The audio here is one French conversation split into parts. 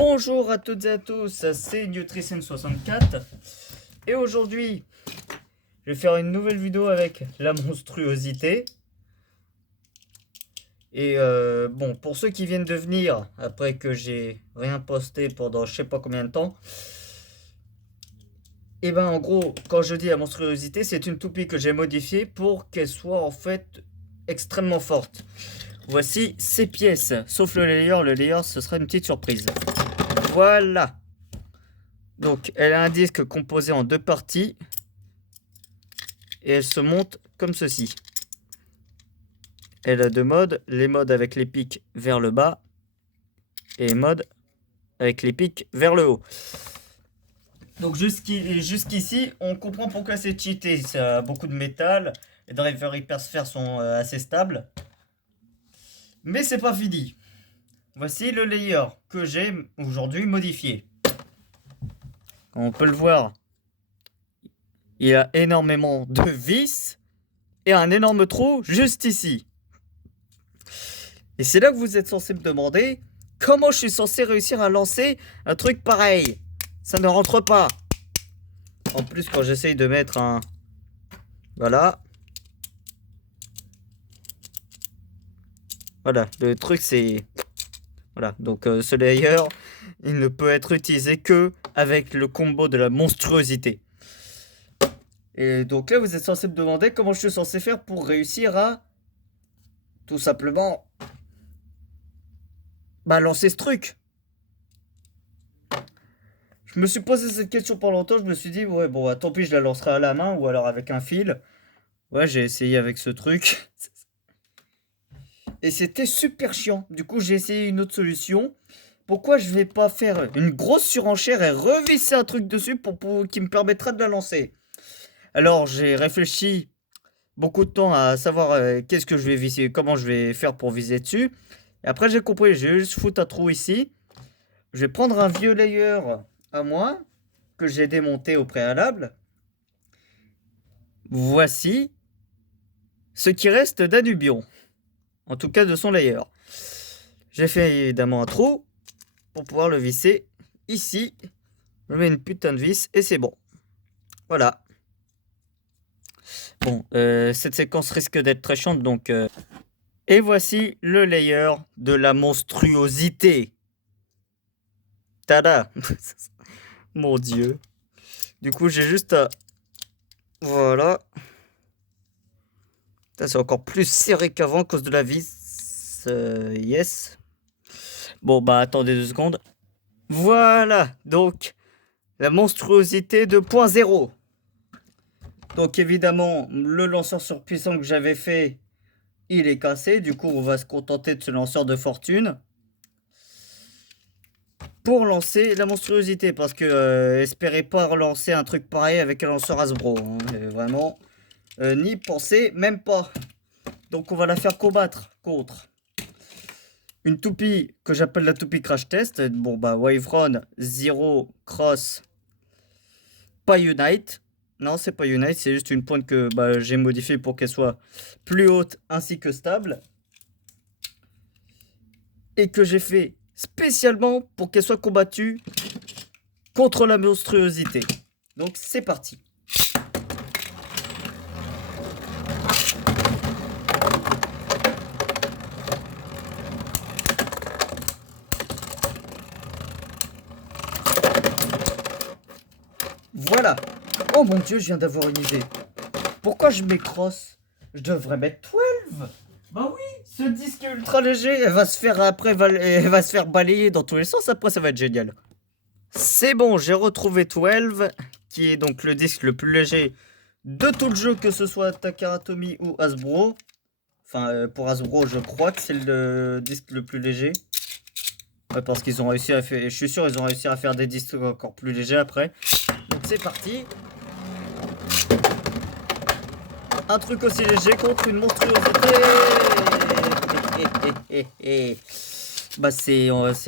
Bonjour à toutes et à tous, c'est Nutrition64 et aujourd'hui je vais faire une nouvelle vidéo avec la monstruosité. Et bon, pour ceux qui viennent de venir après que j'ai rien posté pendant je sais pas combien de temps, et ben en gros, quand je dis la monstruosité, c'est une toupie que j'ai modifiée pour qu'elle soit en fait extrêmement forte. Voici ces pièces, sauf le layer ce sera une petite surprise. Voilà. Donc elle a un disque composé en deux parties et elle se monte comme ceci. Elle a deux modes, les modes avec les pics vers le bas et les modes avec les pics vers le haut. Donc jusqu'ici, on comprend pourquoi c'est cheaté. Ça a beaucoup de métal, les drivers hypersphères sont assez stables. Mais c'est pas fini. Voici le layer que j'ai aujourd'hui modifié. Comme on peut le voir, il a énormément de vis et un énorme trou juste ici. Et c'est là que vous êtes censé me demander comment je suis censé réussir à lancer un truc pareil. Ça ne rentre pas. En plus, quand j'essaye de mettre un... Voilà. Voilà, le truc c'est... Voilà, donc ce layer, il ne peut être utilisé que avec le combo de la monstruosité. Et donc là, vous êtes censé me demander comment je suis censé faire pour réussir à... Tout simplement... lancer ce truc. Je me suis posé cette question pendant longtemps, je me suis dit, ouais, bon, tant pis, je la lancerai à la main ou alors avec un fil. Ouais, j'ai essayé avec ce truc. Et c'était super chiant. Du coup, j'ai essayé une autre solution. Pourquoi je vais pas faire une grosse surenchère et revisser un truc dessus qui me permettra de la lancer? Alors, j'ai réfléchi beaucoup de temps à savoir qu'est-ce que je vais viser, comment je vais faire pour viser dessus. Et après, j'ai compris, je vais juste foutre un trou ici. Je vais prendre un vieux layer à moi que j'ai démonté au préalable. Voici ce qui reste d'Anubion. En tout cas de son layer. J'ai fait évidemment un trou pour pouvoir le visser ici. Je mets une putain de vis et c'est bon. Voilà. Bon, cette séquence risque d'être très chiante donc... Et voici le layer de la monstruosité. Tada. Mon dieu. Du coup j'ai juste à... Voilà. C'est encore plus serré qu'avant à cause de la vis. Yes. Bon, attendez 2 secondes. Voilà, donc, la monstruosité 2.0. Donc, évidemment, le lanceur surpuissant que j'avais fait, il est cassé. Du coup, on va se contenter de ce lanceur de fortune. Pour lancer la monstruosité. Parce que, espérez pas relancer un truc pareil avec un lanceur Hasbro. Hein, vraiment, n'y pensez même pas. Donc, on va la faire combattre contre une toupie que j'appelle la toupie crash test. Bon, Waverun, Zero, Cross, pas Unite. Non, c'est pas Unite, c'est juste une pointe que j'ai modifiée pour qu'elle soit plus haute ainsi que stable. Et que j'ai fait spécialement pour qu'elle soit combattue contre la monstruosité. Donc c'est parti. Voilà. Oh mon dieu, je viens d'avoir une idée. Pourquoi je mets cross? Je devrais mettre 12. Bah oui, ce disque est ultra léger, elle va se faire après, elle va se faire balayer dans tous les sens, après ça va être génial. C'est bon, j'ai retrouvé 12, qui est donc le disque le plus léger de tout le jeu, que ce soit Takara Tomy ou Hasbro. Enfin, pour Hasbro, je crois que c'est le disque le plus léger. Ouais, parce qu'ils ont réussi à faire, je suis sûr, ils ont réussi à faire des disques encore plus légers après. Donc c'est parti. Un truc aussi léger contre une monstruosité.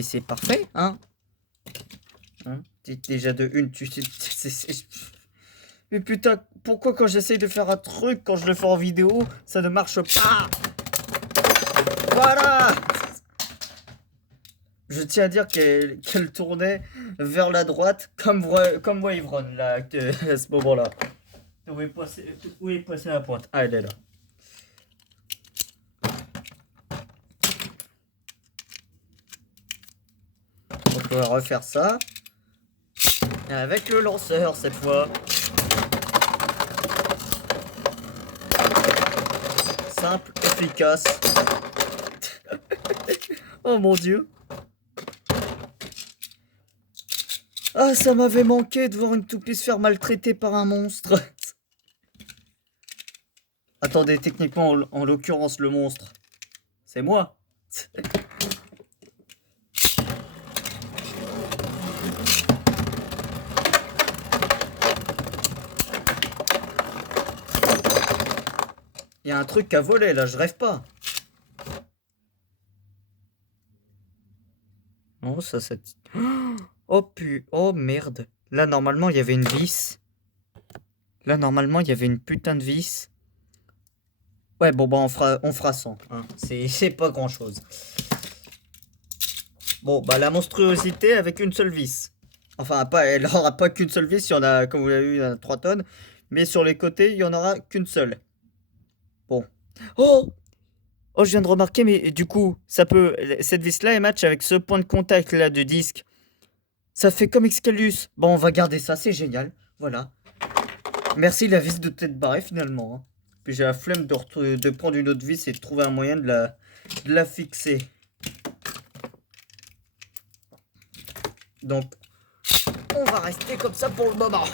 C'est parfait, hein. Déjà de une, mais putain, pourquoi quand j'essaye de faire un truc, quand je le fais en vidéo, ça ne marche pas? Voilà. Je tiens à dire qu'elle tournait vers la droite comme Wavron là, à ce moment-là. Où est passée la pointe? Ah, elle est là. Donc on va refaire ça. Avec le lanceur cette fois. Simple, efficace. Oh mon dieu. Ah, ça m'avait manqué de voir une toupie se faire maltraiter par un monstre. Attendez, techniquement, en l'occurrence, le monstre, c'est moi. Il y a un truc à voler là, je rêve pas. Oh, ça c'est... Oh merde. Là, normalement, il y avait une vis. Là, normalement, il y avait une putain de vis. Ouais, bon, bah, on fera 100. Hein. C'est pas grand chose. Bon, bah, la monstruosité avec une seule vis. Enfin, pas, elle aura pas qu'une seule vis. Il y en a, comme vous l'avez vu, il y en a 3 tonnes. Mais sur les côtés, il y en aura qu'une seule. Bon. Oh! Oh, je viens de remarquer, mais du coup, ça peut. Cette vis-là, elle match avec ce point de contact là du disque. Ça fait comme Excalibur. Bon, on va garder ça, c'est génial. Voilà. Merci la vis de tête barrée finalement. Hein. Puis j'ai la flemme de prendre une autre vis et de trouver un moyen de la fixer. Donc, on va rester comme ça pour le moment.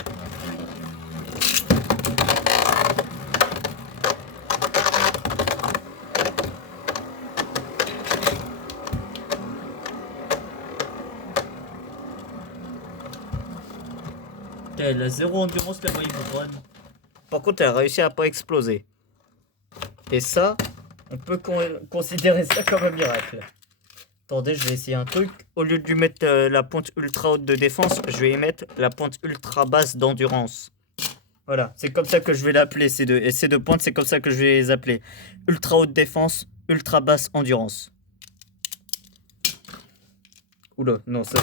Elle a zéro endurance la Wavron. Par contre, elle a réussi à pas exploser. Et ça, on peut considérer ça comme un miracle. Attendez, je vais essayer un truc. Au lieu de lui mettre la pointe ultra haute de défense, je vais y mettre la pointe ultra basse d'endurance. Voilà, c'est comme ça que je vais l'appeler ces deux. Et ces deux pointes, c'est comme ça que je vais les appeler. Ultra haute défense, ultra basse endurance. Oula, non, ça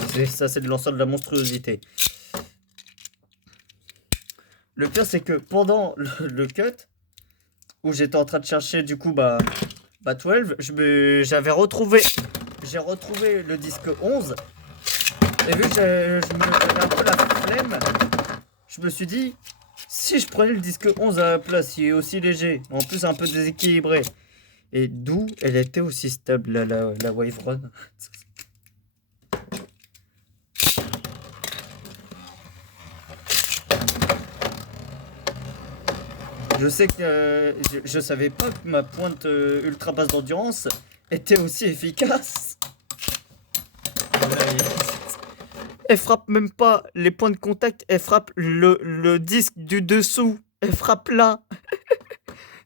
c'est de l'ensemble de la monstruosité. Le pire, c'est que pendant le cut, où j'étais en train de chercher du coup bah 12, j'ai retrouvé le disque 11. Et vu que j'avais un peu la flemme, je me suis dit, si je prenais le disque 11 à la place, il est aussi léger, en plus un peu déséquilibré. Et d'où elle était aussi stable, la Wavron. Je sais que je savais pas que ma pointe ultra basse d'endurance était aussi efficace. Elle frappe même pas les points de contact, elle frappe le disque du dessous. Elle frappe là.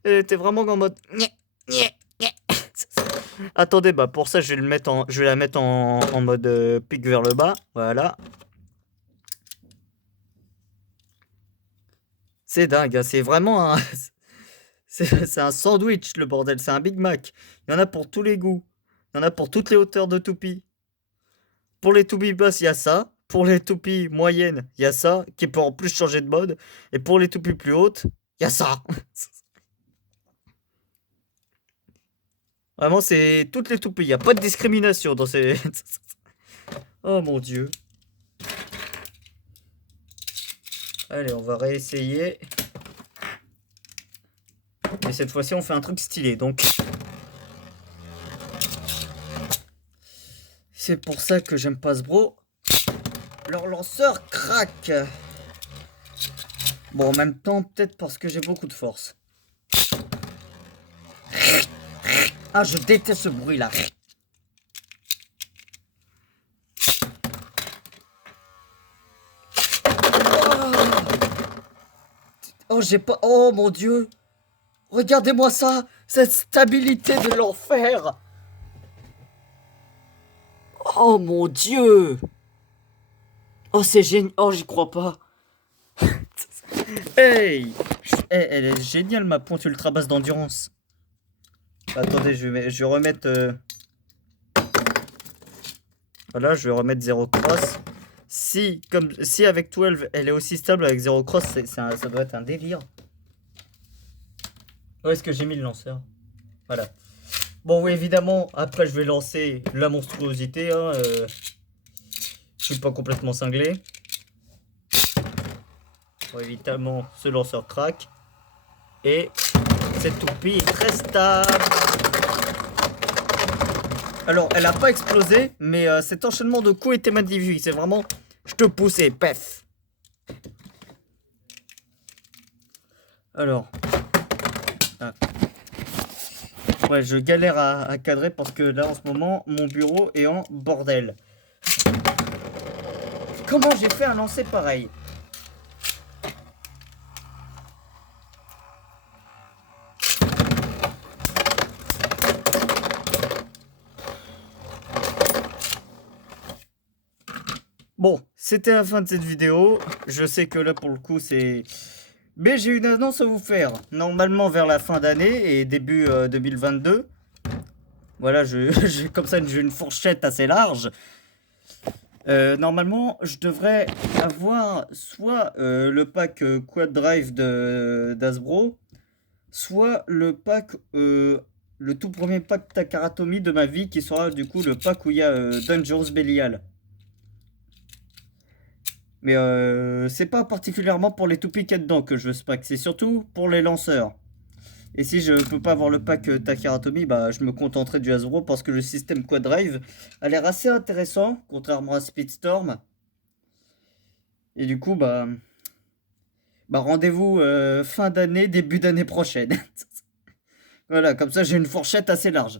Elle était vraiment en mode... Attendez, bah pour ça je vais la mettre en mode pique vers le bas. Voilà. C'est dingue, hein, c'est vraiment un... C'est un sandwich le bordel, c'est un Big Mac. Il y en a pour tous les goûts. Il y en a pour toutes les hauteurs de toupie. Pour les toupies basses, il y a ça. Pour les toupies moyennes, il y a ça, qui peut en plus changer de mode. Et pour les toupies plus hautes, il y a ça. Vraiment, c'est toutes les toupies. Il n'y a pas de discrimination dans ces... Oh mon dieu. Allez, on va réessayer. Mais cette fois-ci, on fait un truc stylé. Donc, c'est pour ça que j'aime pas ce bro. Leur lanceur craque. Bon, en même temps, peut-être parce que j'ai beaucoup de force. Ah, je déteste ce bruit-là. Oh, j'ai pas... Oh, mon Dieu. Regardez-moi ça. Cette stabilité de l'enfer. Oh, mon Dieu. Oh, c'est génial. Oh, j'y crois pas. Hey, elle est géniale, ma pointe ultra basse d'endurance. Attendez, je vais remettre... Voilà, je vais remettre 0 cross. Si avec 12, elle est aussi stable avec 0 cross, ça doit être un délire. Où est-ce que j'ai mis le lanceur? Voilà. Bon, oui, évidemment, après, je vais lancer la monstruosité. Hein, je suis pas complètement cinglé. Bon, évidemment, ce lanceur craque. Et cette toupie est très stable. Alors, elle a pas explosé, mais cet enchaînement de coups était magnifique. C'est vraiment, je te pousse et pef. Alors. Ah. Ouais, je galère à cadrer parce que là, en ce moment, mon bureau est en bordel. Comment j'ai fait un lancer pareil? Bon, c'était la fin de cette vidéo. Je sais que là, pour le coup, c'est... Mais j'ai une annonce à vous faire. Normalement, vers la fin d'année et début 2022. Voilà, comme ça, j'ai une fourchette assez large. Normalement, je devrais avoir soit le pack Quad Drive d'Hasbro, soit le pack, le tout premier pack Takaratomi de ma vie, qui sera du coup le pack où il y a Dangerous Belial. Mais c'est pas particulièrement pour les toupies qu'il y a dedans que je veux ce pack, c'est surtout pour les lanceurs. Et si je peux pas avoir le pack Takaratomi, bah je me contenterai du Hasbro parce que le système Quad Drive a l'air assez intéressant, contrairement à Speedstorm. Et du coup, bah rendez-vous fin d'année, début d'année prochaine. Voilà, comme ça j'ai une fourchette assez large.